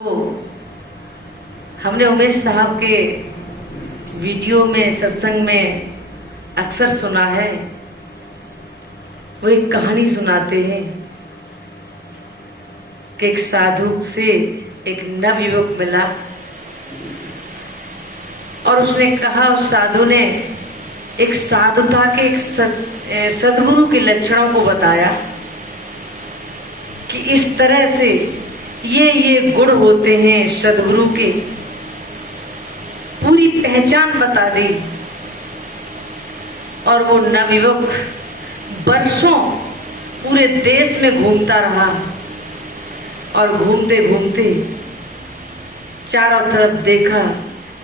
तो हमने उमेश साहब के वीडियो में सत्संग में अक्सर सुना है, वो एक कहानी सुनाते हैं कि एक साधु से एक नवयुवक मिला और उसने कहा, उस साधु ने एक साधुता के एक सद्गुरु के लक्षणों को बताया कि इस तरह से ये गुण होते हैं सद्गुरु के, पूरी पहचान बता दी। और वो नवयुवक वर्षों पूरे देश में घूमता रहा और घूमते घूमते चारों तरफ देखा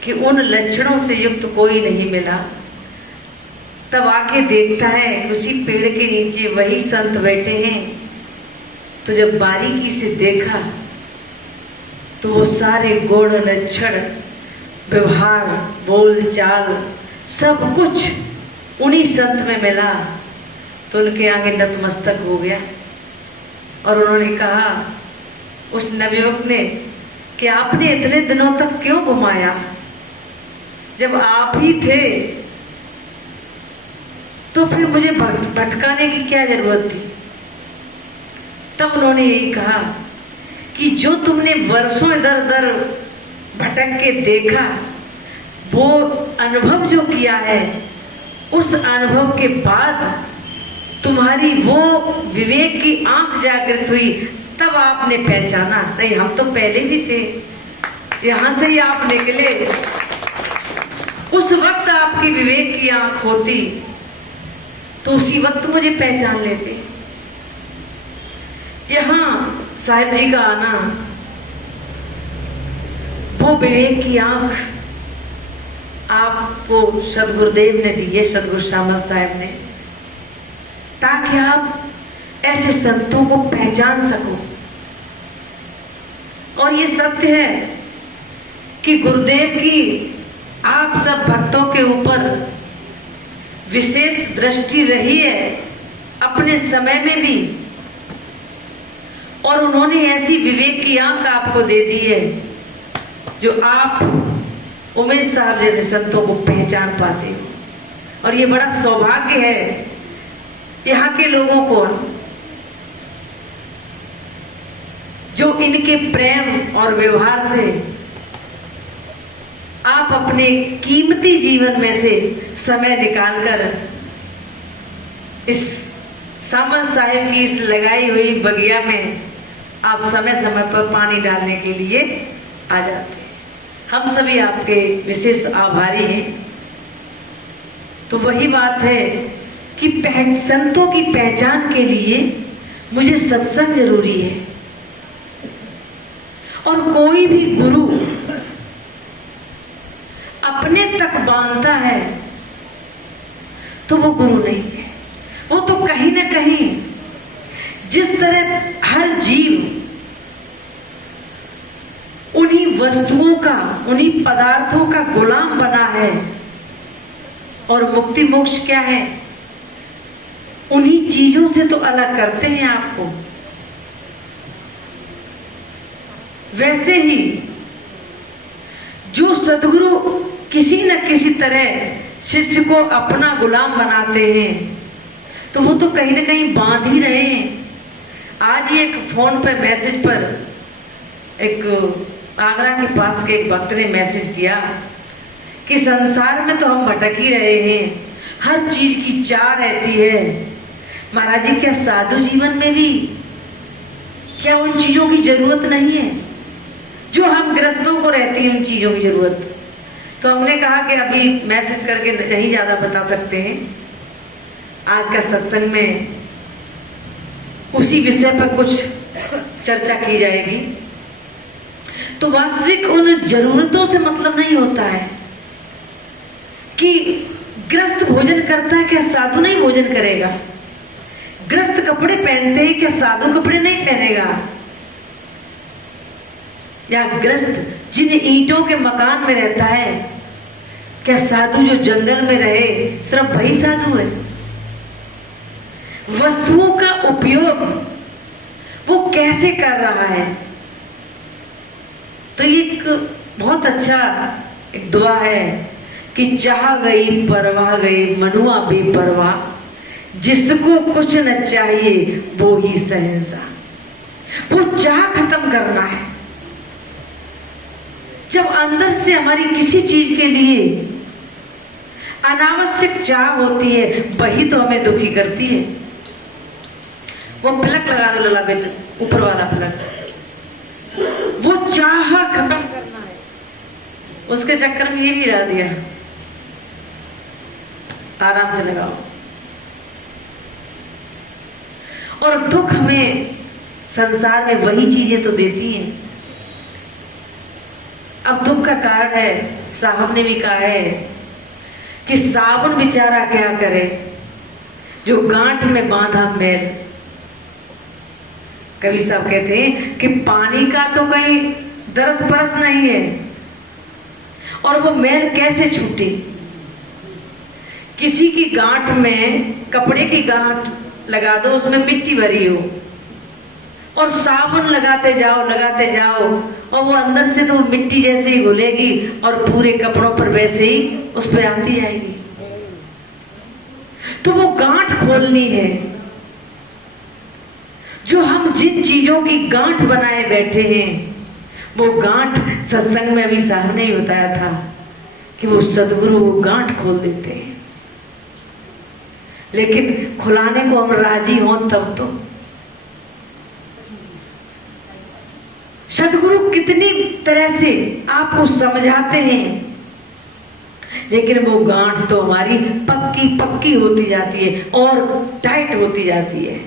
कि उन लक्षणों से युक्त कोई नहीं मिला। तब आके देखता है उसी पेड़ के नीचे वही संत बैठे हैं। तो जब बारीकी से देखा तो वो सारे गुण लक्षण व्यवहार बोल चाल सब कुछ उन्हीं संत में मिला। तो उनके आगे नतमस्तक हो गया और उन्होंने कहा उस नवयुवक ने कि आपने इतने दिनों तक क्यों घुमाया, जब आप ही थे तो फिर मुझे भटकाने की क्या जरूरत थी। तब उन्होंने यही कहा कि जो तुमने वर्षों इधर उधर भटक के देखा, वो अनुभव जो किया है, उस अनुभव के बाद तुम्हारी वो विवेक की आंख जागृत हुई, तब आपने पहचाना। नहीं, हम तो पहले भी थे, यहां से ही आप निकले। उस वक्त आपकी विवेक की आंख होती तो उसी वक्त मुझे पहचान लेते। यहाँ साहिब जी का आना, वो विवेक की आंख आपको सदगुरुदेव ने दी है, सदगुरु श्यामल साहब ने, ताकि आप ऐसे संतों को पहचान सको। और ये सत्य है कि गुरुदेव की आप सब भक्तों के ऊपर विशेष दृष्टि रही है अपने समय में भी, और उन्होंने ऐसी विवेक की आंख आपको दे दी है जो आप उमेश साहब जैसे संतों को पहचान पाते हो। और ये बड़ा सौभाग्य है यहाँ के लोगों को, जो इनके प्रेम और व्यवहार से आप अपने कीमती जीवन में से समय निकालकर इस सामल साहिब की इस लगाई हुई बगिया में आप समय समय पर पानी डालने के लिए आ जाते हैं। हम सभी आपके विशेष आभारी हैं। तो वही बात है कि संतों की पहचान के लिए मुझे सत्संग जरूरी है। और कोई भी गुरु अपने तक बांधता है तो वो गुरु नहीं है। वो तो कहीं ना कहीं, जिस तरह हर जीव उन्हीं वस्तुओं का, उन्हीं पदार्थों का गुलाम बना है, और मुक्ति मोक्ष क्या है, उन्हीं चीजों से तो अलग करते हैं आपको। वैसे ही जो सद्गुरु किसी न किसी तरह शिष्य को अपना गुलाम बनाते हैं, तो वो तो कहीं ना कहीं बांध ही रहे हैं। आज ही एक फोन पर मैसेज पर एक आगरा के पास के एक भक्त ने मैसेज किया कि संसार में तो हम भटक ही रहे हैं, हर चीज की चाह रहती है। महाराज जी, क्या साधु जीवन में भी क्या उन चीजों की जरूरत नहीं है जो हम गृहस्थों को रहती है, उन चीजों की जरूरत? तो हमने कहा कि अभी मैसेज करके नहीं ज्यादा बता सकते हैं। आज का सत्संग में उसी विषय पर कुछ चर्चा की जाएगी। तो वास्तविक उन जरूरतों से मतलब नहीं होता है कि गृहस्थ भोजन करता है, क्या साधु नहीं भोजन करेगा? गृहस्थ कपड़े पहनते हैं, क्या साधु कपड़े नहीं पहनेगा? या गृहस्थ जिन ईंटों के मकान में रहता है, क्या साधु जो जंगल में रहे सिर्फ वही साधु है? वस्तुओं का उपयोग वो कैसे कर रहा है, तो ये एक बहुत अच्छा एक दुआ है कि चाह गई परवाह गई मनुआ बेपरवाह, जिसको कुछ न चाहिए वो ही शहंशाह। वो चाह खत्म करना है। जब अंदर से हमारी किसी चीज के लिए अनावश्यक चाह होती है, वही तो हमें दुखी करती है। वो प्लग लगा दो लला बेटा, ऊपर वाला प्लग, वो चाह खत्म करना है। उसके चक्कर में ये भी ला दिया, आराम से लगाओ। और दुख हमें संसार में वही चीजें तो देती हैं। अब दुख का कारण है, साहब ने भी कहा है कि साबुन बेचारा क्या करे जो गांठ में बांधा मैल। कवि साहब कहते हैं कि पानी का तो कहीं दरस परस नहीं है, और वो मैल कैसे छूटे। किसी की गांठ में, कपड़े की गांठ लगा दो, उसमें मिट्टी भरी हो, और साबुन लगाते जाओ, और वो अंदर से तो मिट्टी जैसे ही घुलेगी और पूरे कपड़ों पर वैसे ही उस पर आती जाएगी। तो वो गांठ खोलनी है। जो हम जिन चीजों की गांठ बनाए बैठे हैं, वो गांठ, सत्संग में अभी साहब ने ही बताया था कि वो सदगुरु वो गांठ खोल देते हैं। लेकिन खुलाने को हम राजी हों तब तो। सदगुरु कितनी तरह से आपको समझाते हैं, लेकिन वो गांठ तो हमारी पक्की पक्की होती जाती है और टाइट होती जाती है।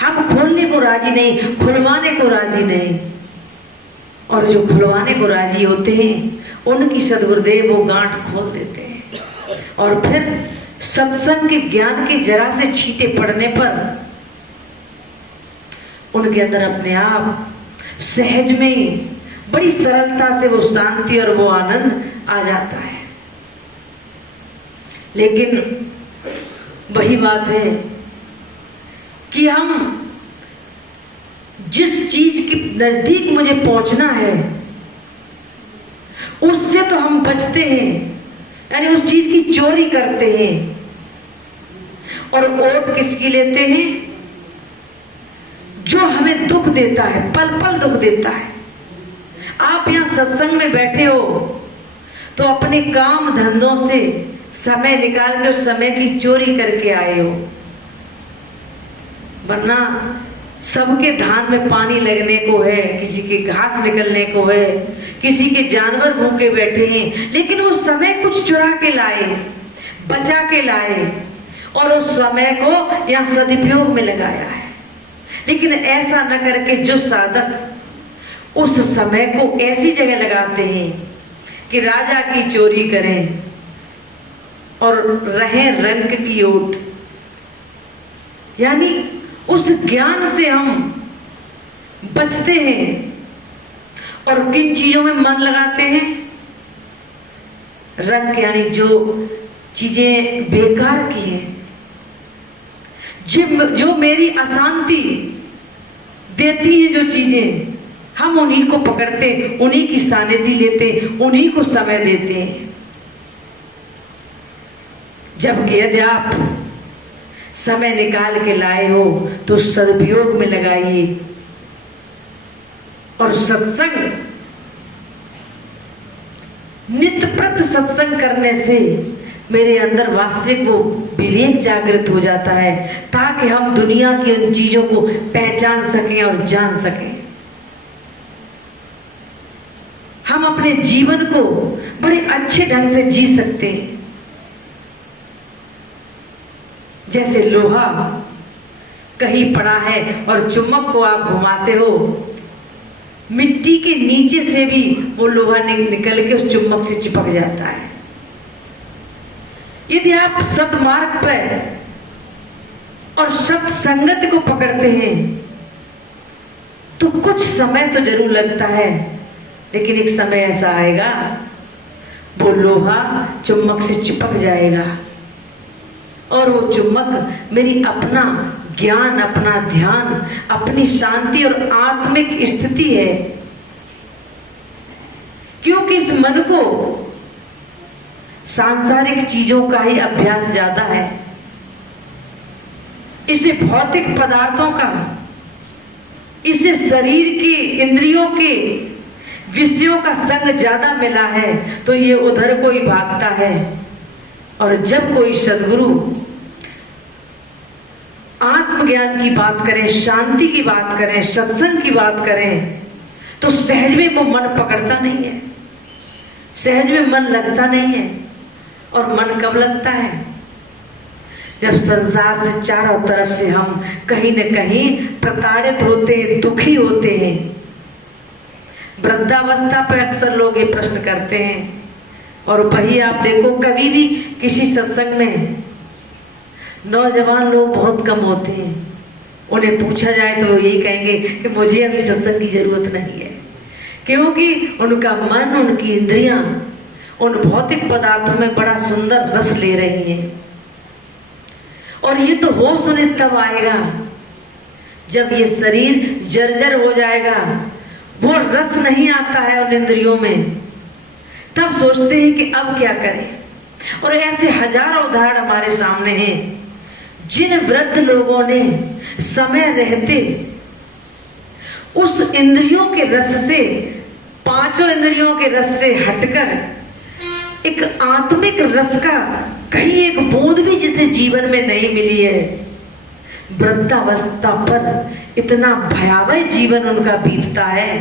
हम खोलने को राजी नहीं, खुलवाने को राजी नहीं। और जो खुलवाने को राजी होते हैं उनकी सदगुरुदेव वो गांठ खोल देते हैं। और फिर सत्संग के ज्ञान के जरा से छींटे पड़ने पर उनके अंदर अपने आप सहज में ही बड़ी सरलता से वो शांति और वो आनंद आ जाता है। लेकिन वही बात है कि हम जिस चीज के नजदीक मुझे पहुंचना है उससे तो हम बचते हैं, यानी उस चीज की चोरी करते हैं। और ओट किसकी लेते हैं? जो हमें दुख देता है, पल पल दुख देता है। आप यहां सत्संग में बैठे हो तो अपने काम धंधों से समय निकाल कर समय की चोरी करके आए हो, वरना सबके धान में पानी लगने को है, किसी के घास निकलने को है, किसी के जानवर भूखे बैठे हैं, लेकिन वो समय कुछ चुरा के लाए, बचा के लाए और उस समय को यहाँ सदुपयोग में लगाया है। लेकिन ऐसा न करके जो साधक उस समय को ऐसी जगह लगाते हैं कि राजा की चोरी करें और रहें रंक की ओट, यानी उस ज्ञान से हम बचते हैं। और किन चीजों में मन लगाते हैं? रंक यानी जो चीजें बेकार की हैं, जो मेरी अशांति देती है, जो चीजें, हम उन्हीं को पकड़ते, उन्हीं की सानिध्य लेते, उन्हीं को समय देते हैं। जबकि यदि आप समय निकाल के लाए हो तो सदुपयोग में लगाइए। और सत्संग, नित्य प्रत सत्संग करने से मेरे अंदर वास्तविक वो विवेक जागृत हो जाता है, ताकि हम दुनिया की उन चीजों को पहचान सकें और जान सकें। हम अपने जीवन को बड़े अच्छे ढंग से जी सकते हैं। जैसे लोहा कहीं पड़ा है और चुम्बक को आप घुमाते हो, मिट्टी के नीचे से भी वो लोहा निकल के उस चुम्बक से चिपक जाता है। यदि आप सत्मार्ग पर और सत्संगत को पकड़ते हैं तो कुछ समय तो जरूर लगता है, लेकिन एक समय ऐसा आएगा वो लोहा चुम्बक से चिपक जाएगा और वो चुम्बक मेरी अपना ज्ञान, अपना ध्यान, अपनी शांति और आत्मिक स्थिति है, क्योंकि इस मन को सांसारिक चीजों का ही अभ्यास ज्यादा है, इसे भौतिक पदार्थों का, इसे शरीर के इंद्रियों के विषयों का संग ज्यादा मिला है, तो ये उधर को ही भागता है। और जब कोई सद्गुरु आत्मज्ञान की बात करें, शांति की बात करें, सत्संग की बात करें, तो सहज में वो मन पकड़ता नहीं है, सहज में मन लगता नहीं है। और मन कब लगता है? जब संसार से चारों तरफ से हम कहीं न कहीं प्रताड़ित होते हैं, दुखी होते हैं। वृद्धावस्था पर अक्सर लोग ये प्रश्न करते हैं, और वही आप देखो कभी भी किसी सत्संग में नौजवान लोग बहुत कम होते हैं। उन्हें पूछा जाए तो यही कहेंगे कि मुझे अभी सत्संग की जरूरत नहीं है, क्योंकि उनका मन, उनकी इंद्रियां उन भौतिक पदार्थों में बड़ा सुंदर रस ले रही हैं। और ये तो होश उन्हें तब आएगा जब ये शरीर जर्जर हो जाएगा, वो रस नहीं आता है उन इंद्रियों में, तब सोचते हैं कि अब क्या करें। और ऐसे हजारों उदाहरण हमारे सामने हैं, जिन वृद्ध लोगों ने समय रहते उस इंद्रियों के रस से, पांचों इंद्रियों के रस से हटकर एक आत्मिक रस का कहीं एक बूंद भी जिसे जीवन में नहीं मिली है, वृद्धावस्था पर इतना भयावह जीवन उनका बीतता है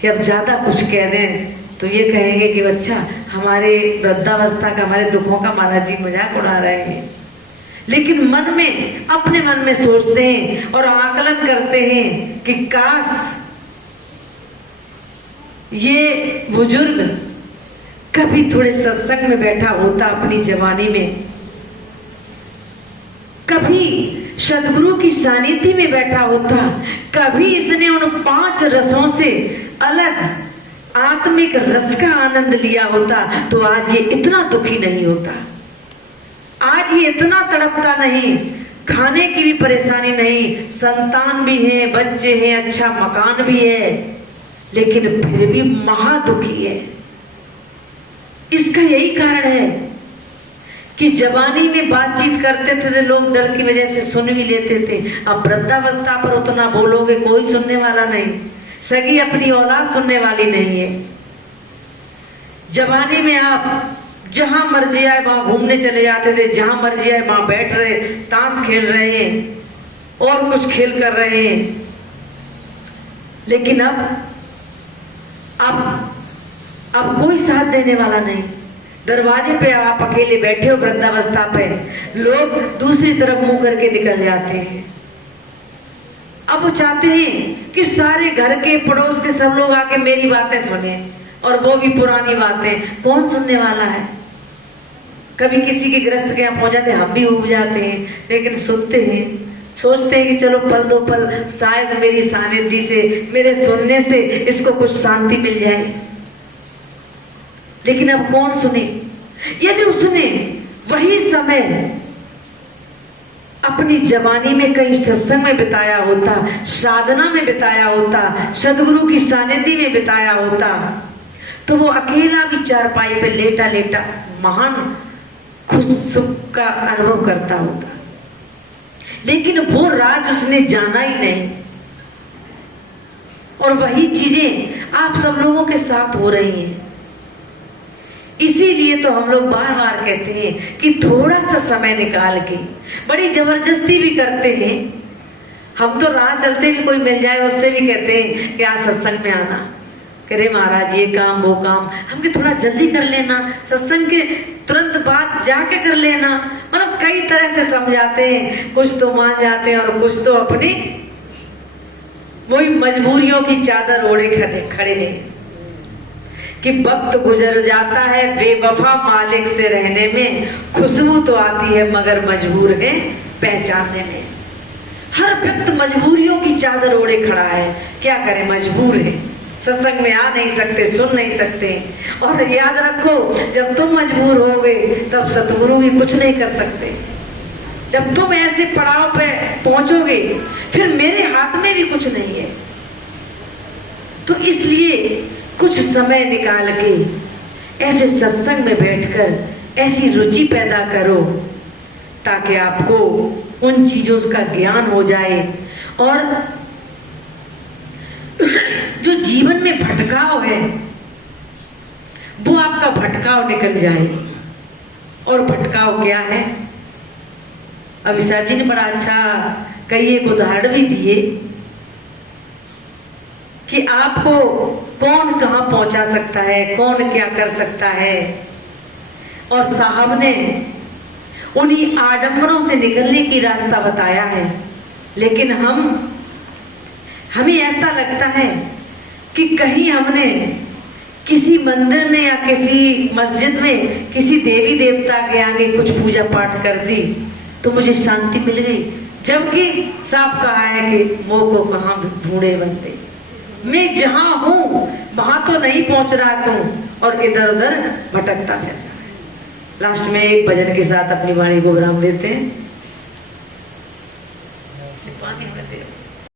कि अब ज्यादा कुछ कह दें तो ये कहेंगे कि बच्चा हमारे वृद्धावस्था का, हमारे दुखों का महाराज जी मजाक उड़ा रहे हैं। लेकिन मन में, अपने मन में सोचते हैं और आकलन करते हैं कि काश ये बुजुर्ग कभी थोड़े सत्संग में बैठा होता अपनी जवानी में, कभी सद्गुरु की सानिध्य में बैठा होता, कभी इसने उन 5 रसों से अलग आत्मिक रस का आनंद लिया होता, तो आज ये इतना दुखी नहीं होता, आज ये इतना तड़पता नहीं, खाने की भी परेशानी नहीं, संतान भी है, बच्चे हैं, अच्छा मकान भी है, लेकिन फिर भी महादुखी है। इसका यही कारण है कि जवानी में बातचीत करते थे तो लोग डर की वजह से सुन भी लेते थे। अब वृद्धावस्था पर उतना बोलोगे कोई सुनने वाला नहीं, सगी अपनी औलाद सुनने वाली नहीं है। जवानी में आप जहां मर्जी आए वहां घूमने चले जाते थे, जहां मर्जी आए वहां बैठ रहे, ताश खेल रहे हैं और कुछ खेल कर रहे हैं। लेकिन अब कोई साथ देने वाला नहीं। दरवाजे पे आप अकेले बैठे हो वृद्धावस्था पे, लोग दूसरी तरफ मुंह करके निकल जाते हैं। अब वो चाहते हैं कि सारे घर के, पड़ोस के सब लोग आके मेरी बातें सुने, और वो भी पुरानी बातें। कौन सुनने वाला है? कभी किसी के ग्रस्त के यहाँ पहुंच जाते, हम भी उब जाते हैं, लेकिन सुनते हैं, सोचते हैं कि चलो पल दो पल शायद मेरी सानिध्य से, मेरे सुनने से इसको कुछ शांति मिल जाए। लेकिन अब कौन सुने? यदि उसने वही समय अपनी जवानी में कहीं सत्संग में बिताया होता, साधना में बिताया होता, सद्गुरु की सानिध्य में बिताया होता, तो वो अकेला भी चारपाई पे लेटा लेटा महान खुश सुख का अनुभव करता होता। लेकिन वो राज उसने जाना ही नहीं, और वही चीजें आप सब लोगों के साथ हो रही हैं। इसीलिए तो हम लोग बार बार कहते हैं कि थोड़ा सा समय निकाल के, बड़ी जबरदस्ती भी करते हैं हम तो, राह चलते भी कोई मिल जाए उससे भी कहते हैं कि आज सत्संग में आना, करे महाराज ये काम वो काम, हमके थोड़ा जल्दी कर लेना, सत्संग के तुरंत बाद जाके कर लेना। मतलब कई तरह से समझाते हैं, कुछ तो मान जाते हैं और कुछ तो अपने वही मजबूरियों की चादर ओढ़े खड़े हैं कि वक्त गुजर जाता है बेवफा मालिक से रहने में, खुशबू तो आती है मगर मजबूर है पहचानने में। हर व्यक्त मजबूरियों की चादर ओढ़े खड़ा है, क्या करे, मजबूर है, सत्संग में आ नहीं सकते, सुन नहीं सकते। और याद रखो, जब तुम मजबूर होगे तब सतगुरु भी कुछ नहीं कर सकते। जब तुम ऐसे पड़ाव पे पहुंचोगे फिर मेरे हाथ में भी कुछ नहीं है। तो इसलिए कुछ समय निकाल के ऐसे सत्संग में बैठकर ऐसी रुचि पैदा करो ताकि आपको उन चीजों का ज्ञान हो जाए और जो जीवन में भटकाव है वो आपका भटकाव निकल जाए। और भटकाव क्या है? अभी साहब जी ने बड़ा अच्छा कई एक उदाहरण भी दिए कि आपको कौन कहां पहुंचा सकता है, कौन क्या कर सकता है। और साहब ने उन्हीं आडंबरों से निकलने की रास्ता बताया है। लेकिन हमें ऐसा लगता है कि कहीं हमने किसी मंदिर में या किसी मस्जिद में किसी देवी देवता के आगे कुछ पूजा पाठ कर दी तो मुझे शांति मिल गई, जबकि साफ कहा है कि मोह को कहां ढूंढे बनते। मैं जहां हूं वहां तो नहीं पहुंच रहा तू और इधर उधर भटकता फिर रहा है। लास्ट में एक भजन के साथ अपनी वाणी को विराम देते हैं।